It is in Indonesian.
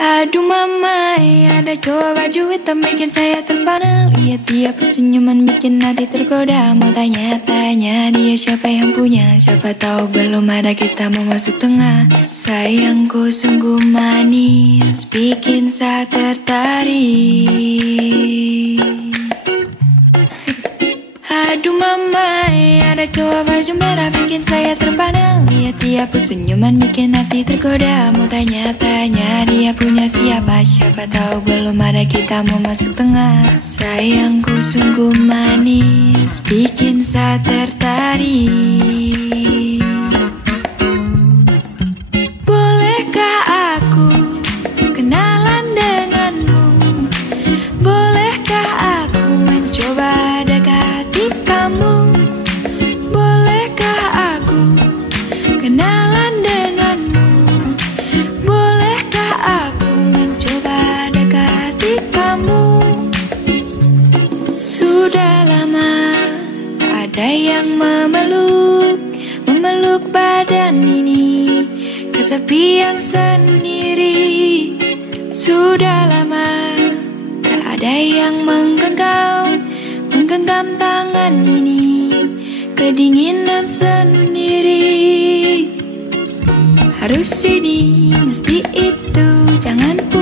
Aduh mama, ada cowok baju hitam bikin saya terpana. Lihat dia senyuman bikin hati tergoda. Mau tanya-tanya dia siapa yang punya. Siapa tahu belum ada kita mau masuk tengah. Sayangku sungguh manis, bikin saya tertarik. Aduh mama, ada cowok baju merah bikin saya terpana. Lihat dia senyuman bikin hati tergoda. Mau tanya-tanya dia punya siapa. Siapa tahu belum ada kita mau masuk tengah. Sayangku sungguh manis, bikin saya tertarik. Bolehkah aku kenalan denganmu? Bolehkah aku mencoba dekati kamu? Bolehkah aku kenalan denganmu? Bolehkah aku mencoba dekati kamu? Sudah lama tak ada yang memeluk badan ini. Kesepian sendiri. Sudah lama tak ada yang menggenggam tangan ini. Kedinginan sendiri. Harus ini, mesti itu, jangan putus.